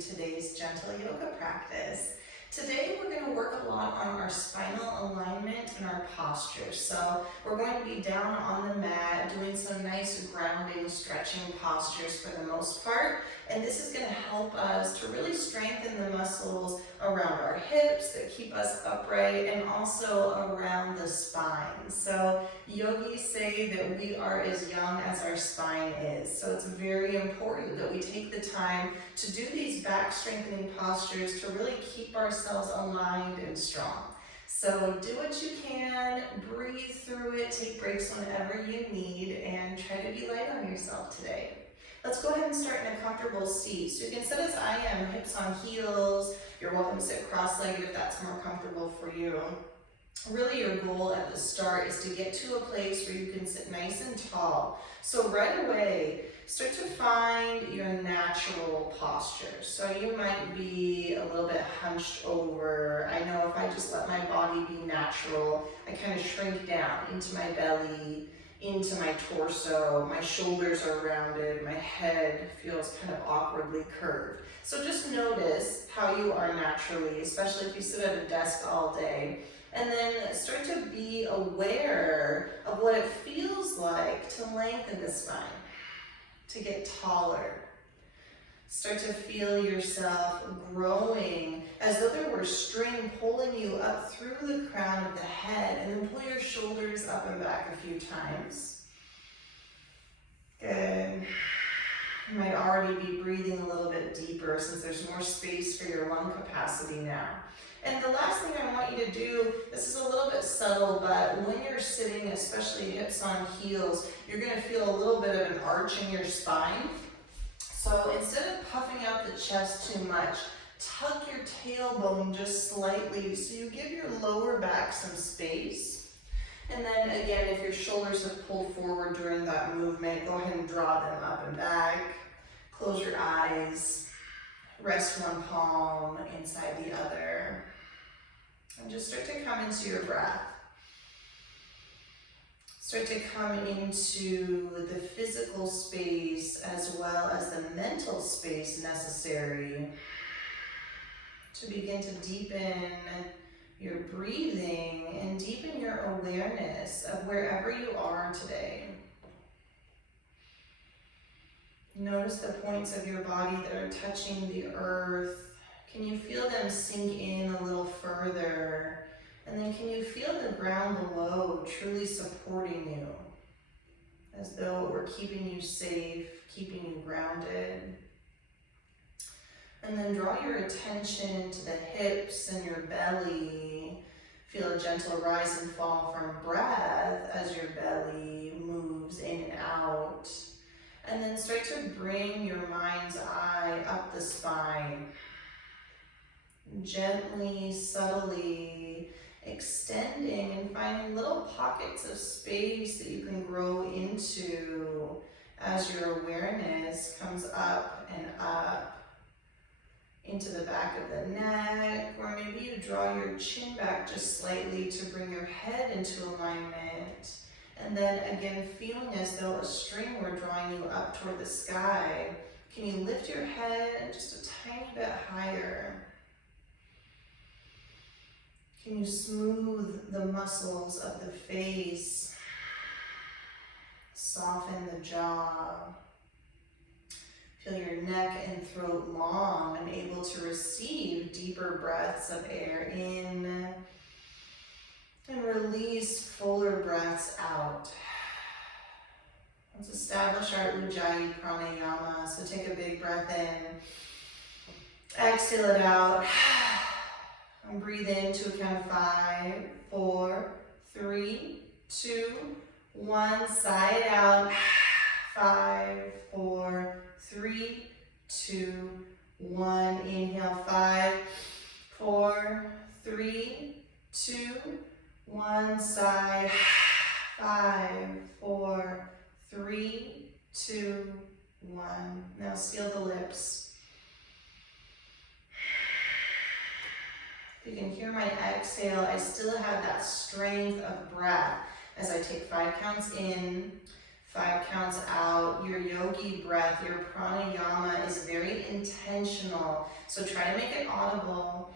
today's gentle yoga practice. Today we're going to work a lot on our spinal alignment and our posture. So we're going to be down on the mat doing some nice grounding, stretching postures for the most part. And this is going to help us to really strengthen the muscles around our hips that keep us upright and also around the spine. So yogis say that we are as young as our spine is. So it's very important that we take the time to do these back strengthening postures to really keep ourselves aligned and strong. So do what you can, breathe through it, take breaks whenever you need, and try to be light on yourself today. Let's go ahead and start in a comfortable seat. So you can sit as I am, hips on heels. You're welcome to sit cross-legged if that's more comfortable for you. Really your goal at the start is to get to a place where you can sit nice and tall. So right away, start to find your natural posture. So you might be a little bit hunched over. I know if I just let my body be natural, I kind of shrink down into my belly, into my torso, my shoulders are rounded, my head feels kind of awkwardly curved. So just notice how you are naturally, especially if you sit at a desk all day. And then start to be aware of what it feels like to lengthen the spine, to get taller. Start to feel yourself growing as though there were string pulling you up through the crown of the head, and then pull your shoulders up and back a few times. Good. You might already be breathing a little bit deeper since there's more space for your lung capacity now. And the last thing I want you to do, this is a little bit subtle, but when you're sitting, especially hips on heels, you're going to feel a little bit of an arch in your spine. So instead of puffing out the chest too much, tuck your tailbone just slightly so you give your lower back some space. And then again, if your shoulders have pulled forward during that movement, go ahead and draw them up and back. Close your eyes. Rest one palm inside the other. And just start to come into your breath. Start to come into the physical space as well as the mental space necessary to begin to deepen your breathing and deepen your awareness of wherever you are today. Notice the points of your body that are touching the earth. Can you feel them sink in a little further? And then can you feel the ground below truly supporting you, as though it were keeping you safe, keeping you grounded? And then draw your attention to the hips and your belly. Feel a gentle rise and fall from breath as your belly moves in and out. And then start to bring your mind's eye up the spine. Gently, subtly extending and finding little pockets of space that you can grow into as your awareness comes up and up into the back of the neck, or maybe you draw your chin back just slightly to bring your head into alignment. And then again, feeling as though a string were drawing you up toward the sky, can you lift your head just a tiny bit higher? Can you smooth the muscles of the face? Soften the jaw. Feel your neck and throat long and able to receive deeper breaths of air in. And release fuller breaths out. Let's establish our Ujjayi Pranayama. So take a big breath in. Exhale it out. And breathe in to a count of 5, 4, 3, 2, 1. Sigh it out. 5, 4, 3, 2, 1. Inhale. 5, 4, 3, 2, 1. Sigh. 5, 4, 3, 2, 1. Now seal the lips. If you can hear my exhale, I still have that strength of breath as I take 5 counts in, 5 counts out. Your yogi breath, your pranayama is very intentional. So try to make it audible.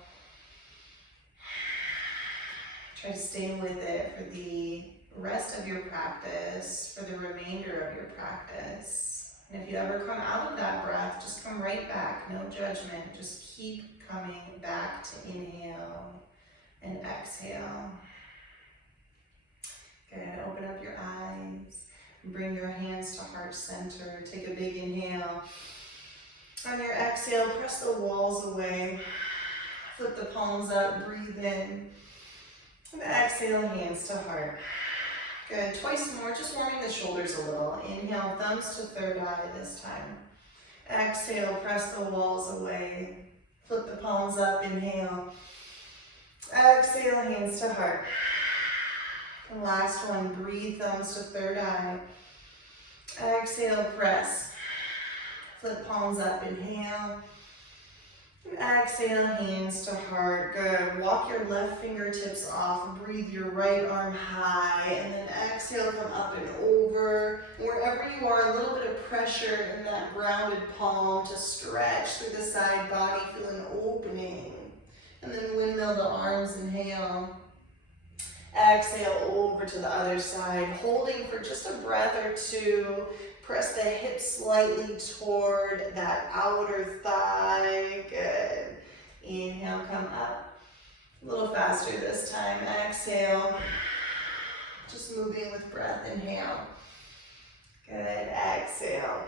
Try to stay with it for the rest of your practice, for the remainder of your practice. And if you ever come out of that breath, just come right back, no judgment. Just keep coming back to inhale and exhale. Good, open up your eyes. Bring your hands to heart center. Take a big inhale. On your exhale, press the walls away. Flip the palms up, breathe in. And exhale, hands to heart. Good, twice more, just warming the shoulders a little. Inhale, thumbs to third eye this time. Exhale, press the walls away. Flip the palms up, inhale. Exhale, hands to heart. And last one, breathe, thumbs to third eye. Exhale, press. Flip palms up, inhale. Exhale, hands to heart. Good. Walk your left fingertips off. Breathe your right arm high. And then exhale, come up and over. Wherever you are, a little bit of pressure in that grounded palm to stretch through the side body. Feel an opening. And then windmill the arms, inhale. Exhale, over to the other side. Holding for just a breath or two. Press the hips slightly toward that outer thigh. Good. Inhale, come up. A little faster this time. Exhale. Just moving with breath. Inhale. Good. Exhale.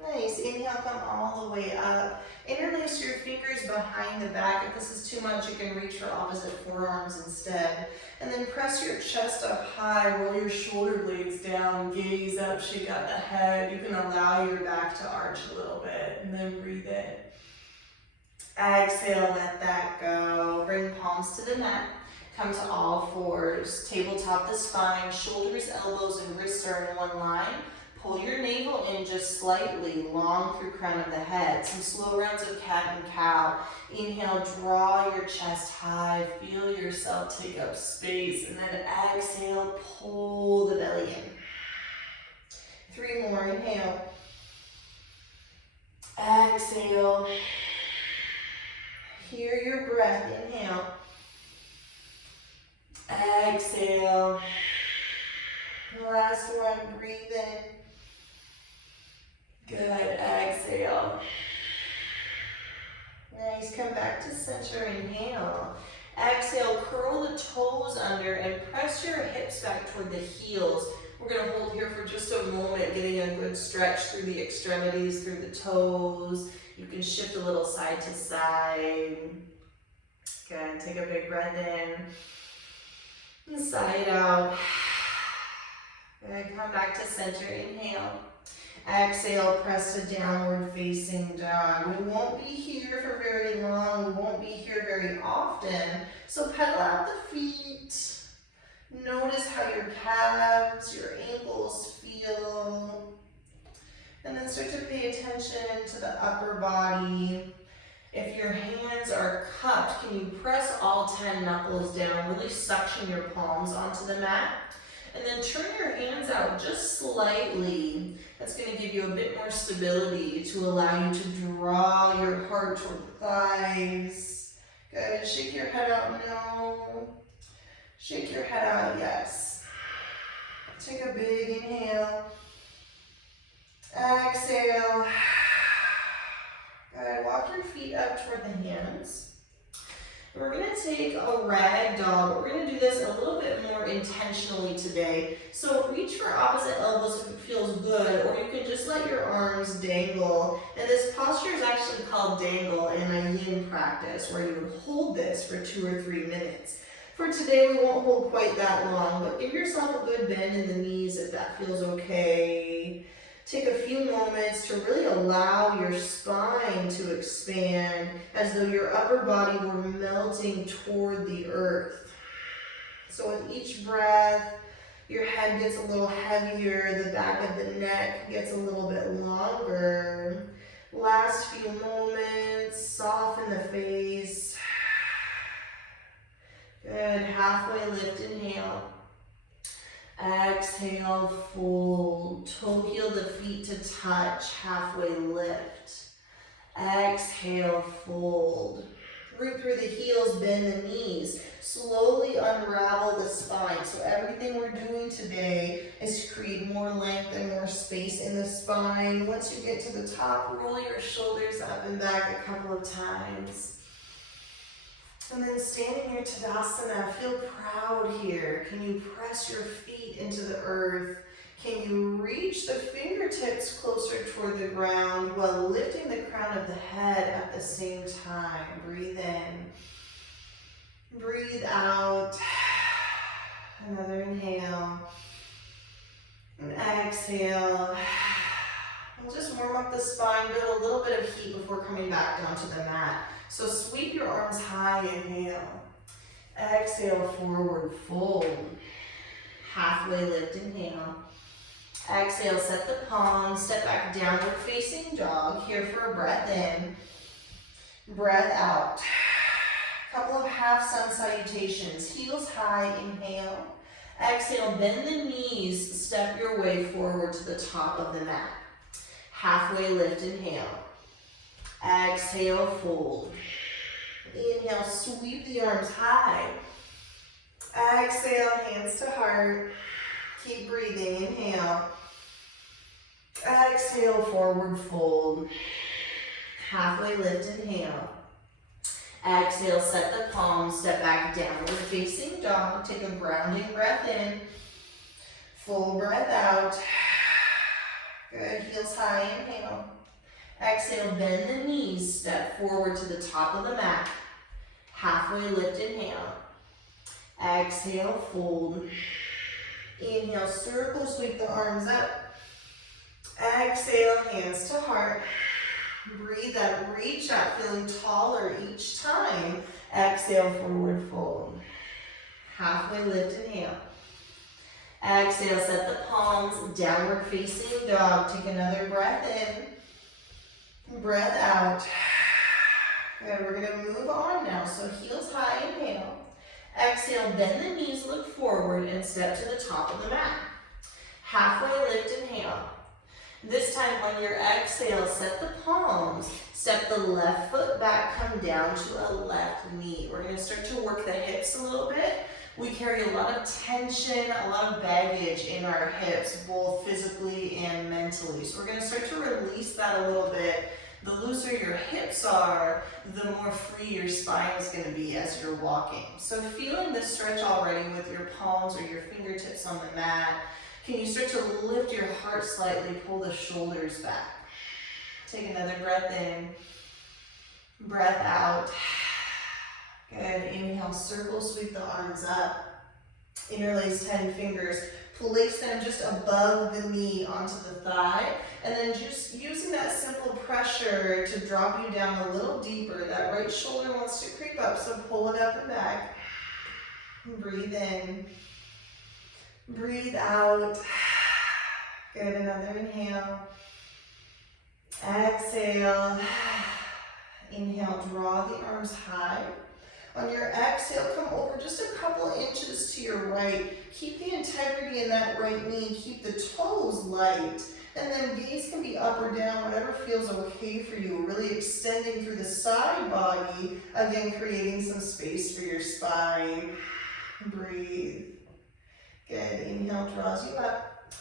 Nice. Inhale, come all the way up. Interlace your fingers behind the back. If this is too much, you can reach for opposite forearms instead. And then press your chest up high, roll your shoulder blades down, gaze up, shake out the head. You can allow your back to arch a little bit, and then breathe in. Exhale, let that go. Bring palms to the mat. Come to all fours. Tabletop the spine, shoulders, elbows, and wrists are in one line. Pull your navel in just slightly, long through crown of the head. Some slow rounds of cat and cow. Inhale, draw your chest high. Feel yourself take up space. And then exhale, pull the belly in. 3 more, inhale. Exhale. Hear your breath, inhale. Exhale. Last one, breathe in. Good, exhale. Nice, come back to center, inhale. Exhale, curl the toes under and press your hips back toward the heels. We're gonna hold here for just a moment, getting a good stretch through the extremities, through the toes. You can shift a little side to side. Good, take a big breath in. And sigh it out. Good, come back to center, inhale. Exhale, press to downward facing dog. We won't be here for very long. We won't be here very often. So pedal out the feet. Notice how your calves, your ankles feel. And then start to pay attention to the upper body. If your hands are cupped, can you press all 10 knuckles down? Really suction your palms onto the mat. And then turn your hands out just slightly. That's going to give you a bit more stability to allow you to draw your heart toward the thighs. Good. Shake your head out, no. Shake your head out, yes. Take a big inhale. Exhale. Good. Walk your feet up toward the hands. We're going to take a rag doll, but we're going to do this a little bit more intentionally today. So reach for opposite elbows if it feels good, or you can just let your arms dangle. And this posture is actually called dangle in a yin practice, where you would hold this for 2 or 3 minutes. For today, we won't hold quite that long, but give yourself a good bend in the knees if that feels okay. Take a few moments to really allow your spine to expand as though your upper body were melting toward the earth. So with each breath, your head gets a little heavier, the back of the neck gets a little bit longer. Last few moments, soften the face. Good, halfway lift, inhale. Exhale, fold. Toe heel the feet to touch, halfway lift. Exhale, fold. Root through the heels, bend the knees. Slowly unravel the spine. So everything we're doing today is to create more length and more space in the spine. Once you get to the top, roll your shoulders up and back a couple of times. And then standing here, Tadasana, feel proud here. Can you press your feet into the earth? Can you reach the fingertips closer toward the ground while lifting the crown of the head at the same time? Breathe in. Breathe out. Another inhale. And exhale. We'll just warm up the spine, build a little bit of heat before coming back down to the mat. So sweep your arms high, inhale. Exhale, forward fold. Halfway lift, inhale. Exhale, set the palms, step back, downward facing dog. Here for a breath in, breath out. Couple of half sun salutations, heels high, inhale. Exhale, bend the knees, step your way forward to the top of the mat. Halfway lift, inhale. Exhale, fold. Inhale, sweep the arms high. Exhale, hands to heart. Keep breathing, inhale. Exhale, forward fold. Halfway lift, inhale. Exhale, set the palms, step back, downward facing dog. Take a grounding breath in. Full breath out. Good, heels high, inhale. Exhale, bend the knees, step forward to the top of the mat. Halfway lift, inhale. Exhale, fold. Inhale, circle, sweep the arms up. Exhale, hands to heart. Breathe out, reach out, feeling taller each time. Exhale, forward fold. Halfway lift, inhale. Exhale, set the palms, downward facing dog. Take another breath in. Breath out. Good, we're gonna move on now. So heels high, inhale. Exhale, bend the knees, look forward, and step to the top of the mat. Halfway lift, inhale. This time on your exhale, set the palms, step the left foot back, come down to a left knee. We're gonna start to work the hips a little bit. We carry a lot of tension, a lot of baggage in our hips, both physically and mentally. So we're gonna start to release that a little bit. The looser your hips are, the more free your spine is going to be as you're walking. So feeling this stretch already with your palms or your fingertips on the mat, can you start to lift your heart slightly, pull the shoulders back. Take another breath in, breath out. Good, inhale, circle, sweep the arms up. Interlace 10 fingers. Place them just above the knee onto the thigh, and then just using that simple pressure to drop you down a little deeper. That right shoulder wants to creep up, so pull it up and back. Breathe in. Breathe out. Good, another inhale. Exhale. Inhale, draw the arms high. On your exhale, come over just a couple inches to your right. Keep the integrity in that right knee. Keep the toes light. And then gaze can be up or down, whatever feels okay for you. Really extending through the side body. Again, creating some space for your spine. Breathe. Good. Inhale draws you up.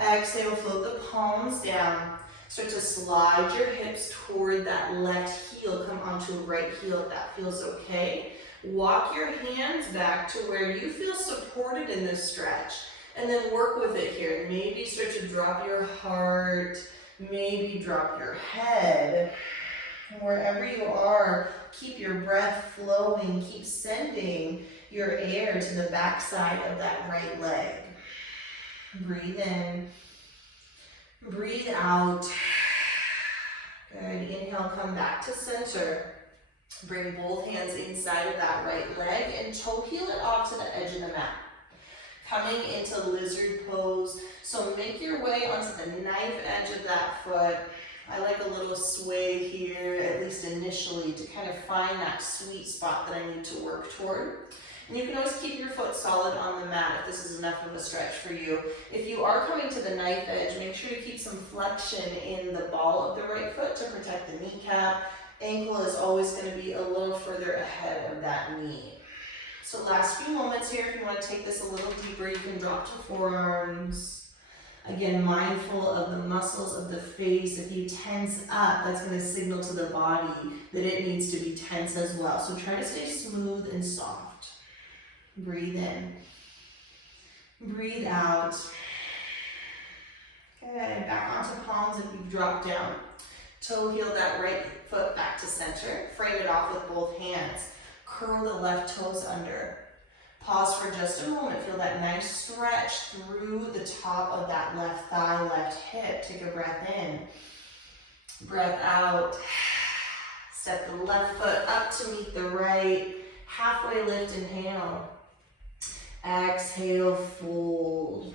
Exhale, float the palms down. Start to slide your hips toward that left heel. Come onto right heel if that feels okay. Walk your hands back to where you feel supported in this stretch. And then work with it here. Maybe start to drop your heart. Maybe drop your head. And wherever you are, keep your breath flowing. Keep sending your air to the back side of that right leg. Breathe in. Breathe out. Good. Inhale, come back to center. Bring both hands inside of that right leg and toe heel it off to the edge of the mat. Coming into lizard pose. So make your way onto the knife edge of that foot. I like a little sway here, at least initially, to kind of find that sweet spot that I need to work toward. And you can always keep your foot solid on the mat if this is enough of a stretch for you. If you are coming to the knife edge, make sure to keep some flexion in the ball of the right foot to protect the kneecap. Ankle is always going to be a little further ahead of that knee. So last few moments here, if you want to take this a little deeper, you can drop to forearms. Again, mindful of the muscles of the face. If you tense up, that's going to signal to the body that it needs to be tense as well. So try to stay smooth and soft. Breathe in. Breathe out. Good. Back onto palms if you've dropped down. Toe heel that right foot back to center. Frame it off with both hands. Curl the left toes under. Pause for just a moment. Feel that nice stretch through the top of that left thigh, left hip. Take a breath in. Breath out. Step the left foot up to meet the right. Halfway lift, inhale. Exhale, fold.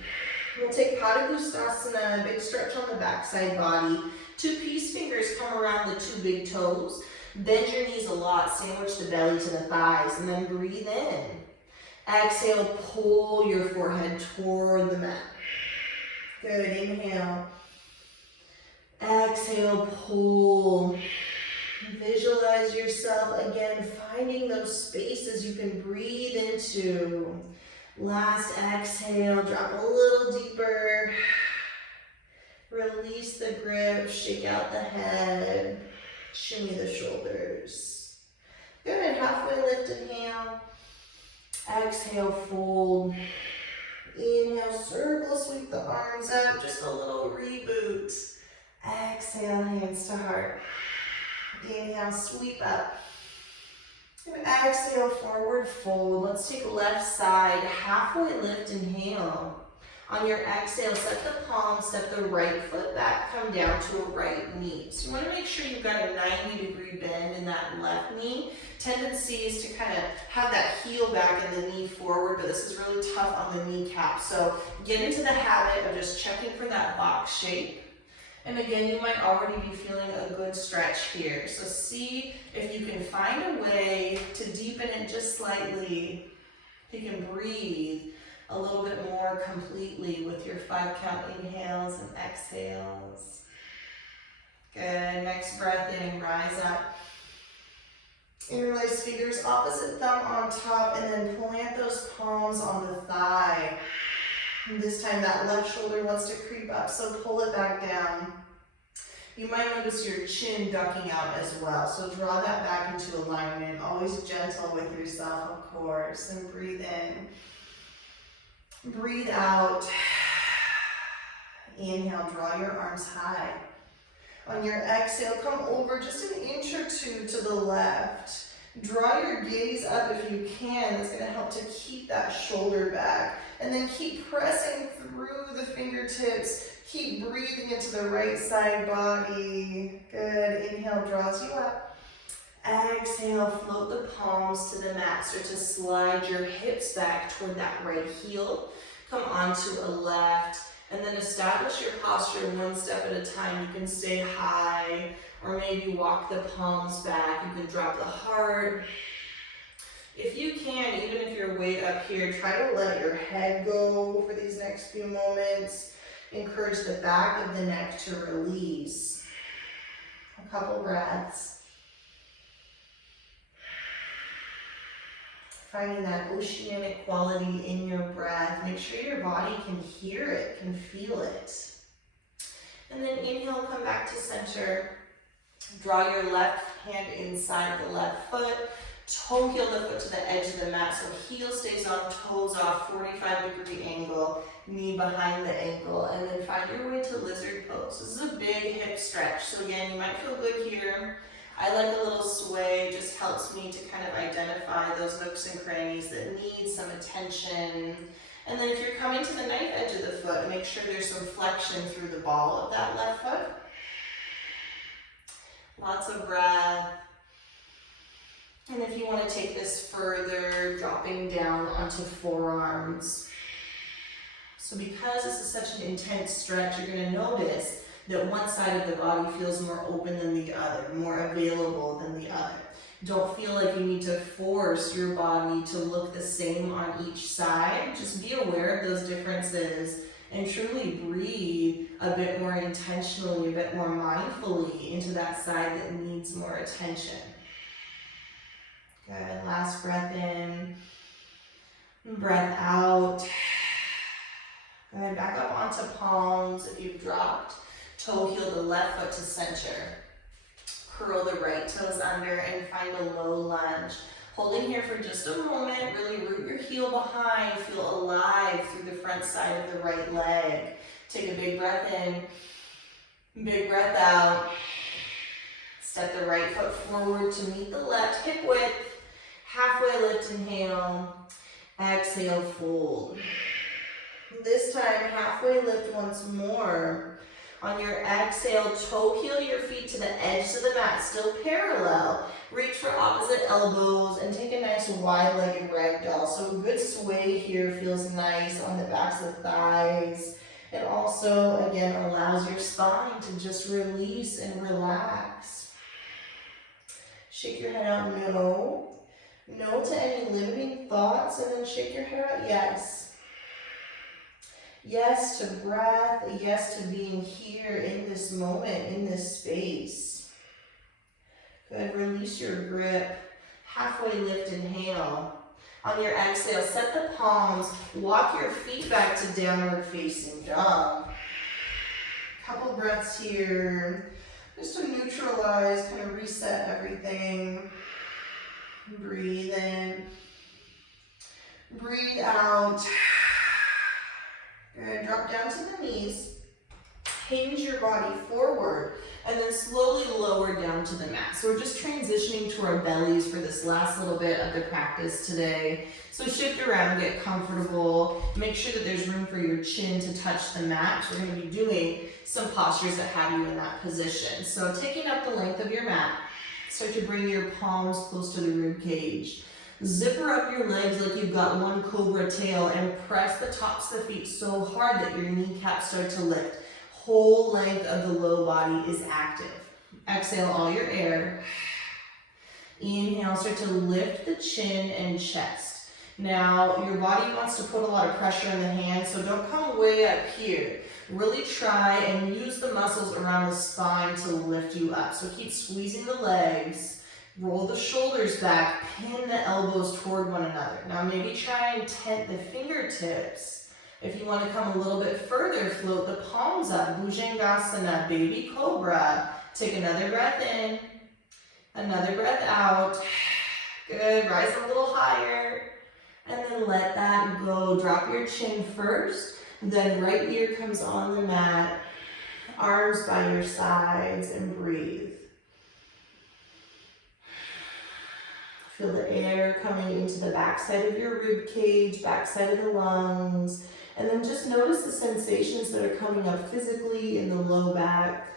We'll take Padangusthasana, big stretch on the backside body. 2 peace fingers come around the 2 big toes. Bend your knees a lot, sandwich the belly to the thighs, and then breathe in. Exhale, pull your forehead toward the mat. Good, inhale. Exhale, pull. Visualize yourself again, finding those spaces you can breathe into. Last exhale, drop a little deeper. Release the grip, shake out the head, shimmy the shoulders. Good, halfway lift, inhale. Exhale, fold. Inhale, circle, sweep the arms up, just a little reboot. Exhale, hands to heart. Inhale, sweep up. And exhale, forward fold. Let's take left side, halfway lift, inhale. On your exhale, step the palm, step the right foot back, come down to a right knee. So you want to make sure you've got a 90-degree bend in that left knee. Tendency is to kind of have that heel back and the knee forward, but this is really tough on the kneecap. So get into the habit of just checking for that box shape. And again, you might already be feeling a good stretch here. So see if you can find a way to deepen it just slightly. You can breathe a little bit more completely with your 5 count inhales and exhales. Good, next breath in, rise up. Interlace fingers, opposite thumb on top, and then plant those palms on the thigh. And this time that left shoulder wants to creep up, so pull it back down. You might notice your chin ducking out as well, so draw that back into alignment. Always gentle with yourself, of course, and breathe in. Breathe out. Inhale, draw your arms high. On your exhale, come over just an inch or 2 to the left. Draw your gaze up if you can. That's going to help to keep that shoulder back. And then keep pressing through the fingertips. Keep breathing into the right side body. Good. Inhale draws you up. Exhale, float the palms to the mat. Start to slide your hips back toward that right heel. Come onto a left. And then establish your posture one step at a time. You can stay high, or maybe walk the palms back. You can drop the heart. If you can, even if you're way up here, try to let your head go for these next few moments. Encourage the back of the neck to release. A couple breaths. Finding that oceanic quality in your breath. Make sure your body can hear it, can feel it. And then inhale, come back to center. Draw your left hand inside the left foot. Toe heel the foot to the edge of the mat, so heel stays on, toes off, 45-degree angle, knee behind the ankle, and then find your way to lizard pose. This is a big hip stretch, so again, you might feel good here. I like a little sway, just helps me to kind of identify those nooks and crannies that need some attention. And then if you're coming to the knife edge of the foot, make sure there's some flexion through the ball of that left foot. Lots of breath. And if you want to take this further, dropping down onto forearms. So because this is such an intense stretch, you're going to notice that one side of the body feels more open than the other, more available than the other. Don't feel like you need to force your body to look the same on each side. Just be aware of those differences and truly breathe a bit more intentionally, a bit more mindfully into that side that needs more attention. Good, last breath in, breath out. Good, back up onto palms if you've dropped. Toe heel the left foot to center. Curl the right toes under and find a low lunge. Holding here for just a moment, really root your heel behind, feel alive through the front side of the right leg. Take a big breath in, big breath out. Step the right foot forward to meet the left hip width. Halfway lift, inhale. Exhale, fold. This time, halfway lift once more. On your exhale, toe heel your feet to the edge of the mat, still parallel. Reach for opposite elbows and take a nice wide-legged ragdoll. So a good sway here feels nice on the backs of the thighs. It also, again, allows your spine to just release and relax. Shake your head out, no. No to any limiting thoughts, and then shake your head out, yes. Yes to breath, yes to being here in this moment, in this space. Good, release your grip. Halfway lift, inhale. On your exhale, set the palms, walk your feet back to downward facing dog. Couple breaths here, just to neutralize, kind of reset everything. Breathe in, breathe out. Good, drop down to the knees, hinge your body forward, and then slowly lower down to the mat. So we're just transitioning to our bellies for this last little bit of the practice today. So shift around, get comfortable, make sure that there's room for your chin to touch the mat. We're going to be doing some postures that have you in that position. So taking up the length of your mat, start to bring your palms close to the rib cage. Zipper up your legs like you've got one cobra tail and press the tops of the feet so hard that your kneecaps start to lift. Whole length of the low body is active. Exhale all your air. Inhale, start to lift the chin and chest. Now, your body wants to put a lot of pressure in the hands, so don't come way up here. Really try and use the muscles around the spine to lift you up. So keep squeezing the legs. Roll the shoulders back, pin the elbows toward one another. Now maybe try and tent the fingertips. If you want to come a little bit further, float the palms up, Bhujangasana, baby cobra. Take another breath in, another breath out. Good, rise a little higher, and then let that go. Drop your chin first, then right ear comes on the mat, arms by your sides, and breathe. Feel the air coming into the backside of your rib cage, backside of the lungs, and then just notice the sensations that are coming up physically in the low back,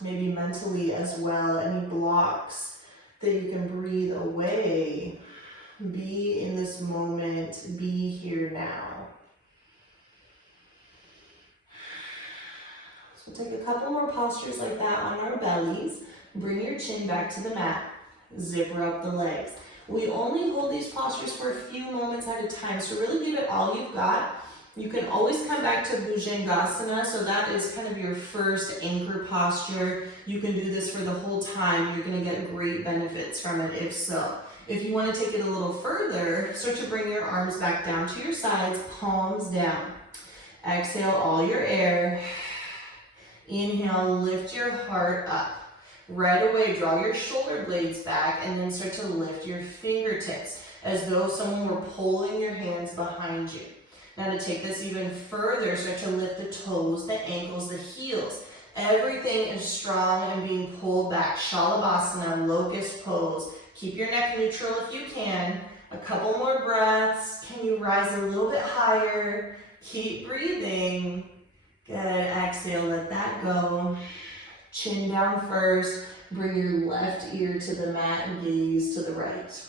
maybe mentally as well, any blocks that you can breathe away. Be in this moment, be here now. So take a couple more postures like that on our bellies. Bring your chin back to the mat. Zipper up the legs. We only hold these postures for a few moments at a time, so really give it all you've got. You can always come back to Bhujangasana, so that is kind of your first anchor posture. You can do this for the whole time. You're going to get great benefits from it if so. If you want to take it a little further, start to bring your arms back down to your sides, palms down. Exhale all your air. Inhale, lift your heart up. Right away, draw your shoulder blades back and then start to lift your fingertips as though someone were pulling your hands behind you. Now to take this even further, start to lift the toes, the ankles, the heels. Everything is strong and being pulled back. Shalabhasana, locust pose. Keep your neck neutral if you can. A couple more breaths. Can you rise a little bit higher? Keep breathing. Good. Exhale, let that go. Chin down first. Bring your left ear to the mat and gaze to the right.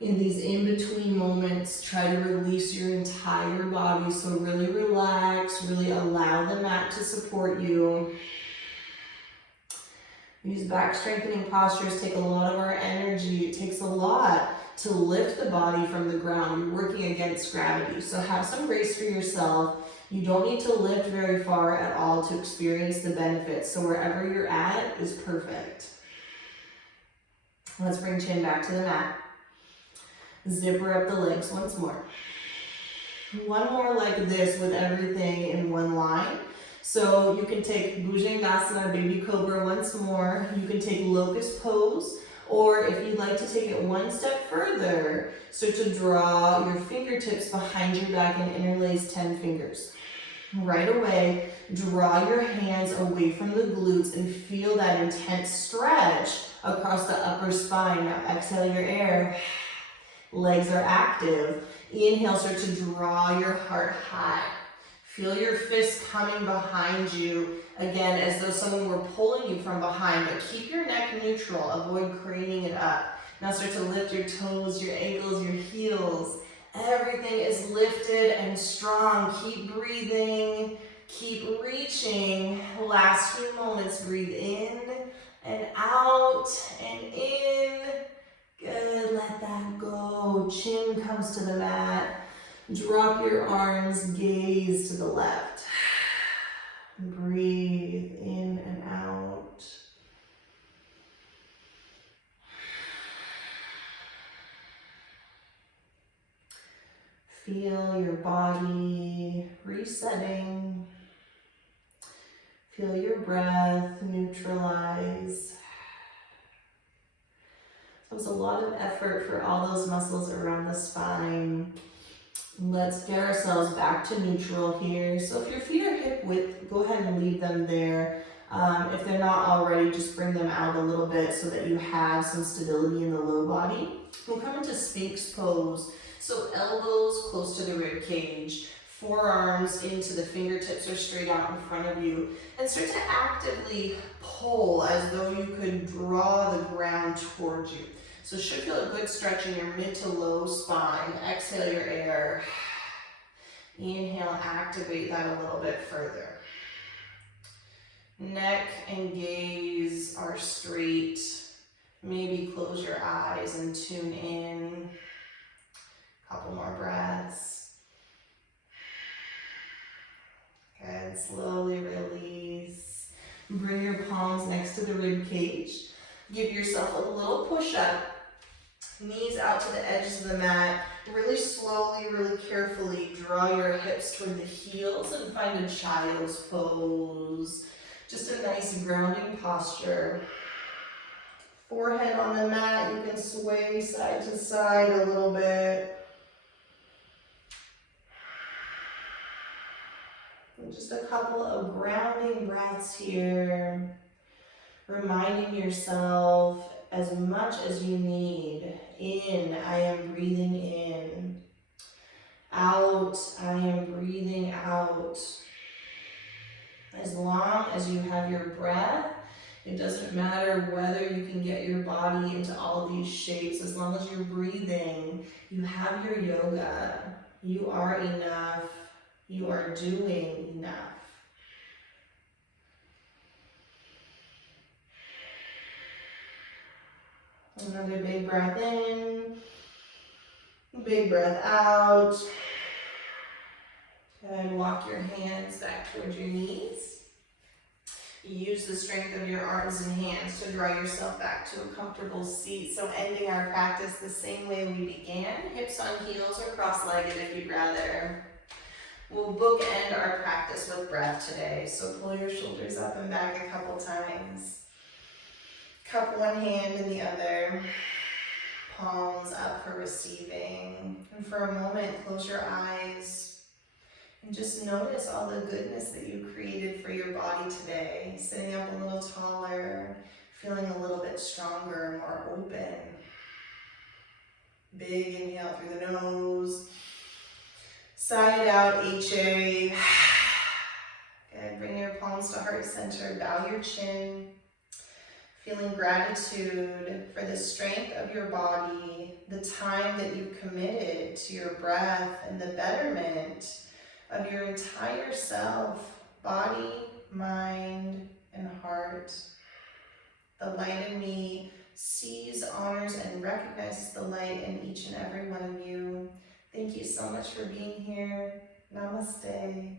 In these in-between moments, try to release your entire body. So really relax, really allow the mat to support you. These back strengthening postures take a lot of our energy. It takes a lot to lift the body from the ground. You're working against gravity. So have some grace for yourself. You don't need to lift very far at all to experience the benefits. So wherever you're at is perfect. Let's bring chin back to the mat. Zipper up the legs once more. One more like this with everything in one line. So you can take Bhujangasana, Baby Cobra once more. You can take Locust Pose, or if you'd like to take it one step further, start to draw your fingertips behind your back and interlace 10 fingers. Right away, draw your hands away from the glutes and feel that intense stretch across the upper spine. Now exhale your air. Legs are active. Inhale, start to draw your heart high. Feel your fists coming behind you, again, as though someone were pulling you from behind, but keep your neck neutral. Avoid craning it up. Now start to lift your toes, your ankles, your heels. Everything is lifted and strong. Keep breathing. Keep reaching. Last few moments. Breathe in and out and in. Good. Let that go. Chin comes to the mat. Drop your arms. Gaze to the left. Breathe in and out. Feel your body resetting. Feel your breath neutralize. So it's a lot of effort for all those muscles around the spine. Let's get ourselves back to neutral here. So if your feet are hip width, go ahead and leave them there. If they're not already, just bring them out a little bit so that you have some stability in the low body. We'll come into Sphinx pose. So elbows close to the rib cage, forearms into the fingertips or straight out in front of you, and start to actively pull as though you could draw the ground towards you. So should feel a good stretch in your mid to low spine. Exhale your air. Inhale, activate that a little bit further. Neck and gaze are straight. Maybe close your eyes and tune in. Couple more breaths. Good, slowly release. Bring your palms next to the rib cage. Give yourself a little push up. Knees out to the edges of the mat. Really slowly, really carefully draw your hips toward the heels and find a child's pose. Just a nice grounding posture. Forehead on the mat. You can sway side to side a little bit. And just a couple of grounding breaths here. Reminding yourself as much as you need. In, I am breathing in. Out, I am breathing out. As long as you have your breath, it doesn't matter whether you can get your body into all these shapes. As long as you're breathing, you have your yoga. You are enough. You are doing enough. Another big breath in, big breath out. And walk your hands back towards your knees. Use the strength of your arms and hands to draw yourself back to a comfortable seat. So ending our practice the same way we began, hips on heels or cross-legged if you'd rather. We'll bookend our practice with breath today. So pull your shoulders up and back a couple times. Cup one hand in the other, palms up for receiving. And for a moment, close your eyes and just notice all the goodness that you created for your body today. Sitting up a little taller, feeling a little bit stronger, more open. Big inhale through the nose. Side out, HA. Good, bring your palms to heart center, bow your chin. Feeling gratitude for the strength of your body, the time that you've committed to your breath, and the betterment of your entire self, body, mind, and heart. the light in me sees, honors, and recognizes the light in each and every one of you. Thank you so much for being here. Namaste.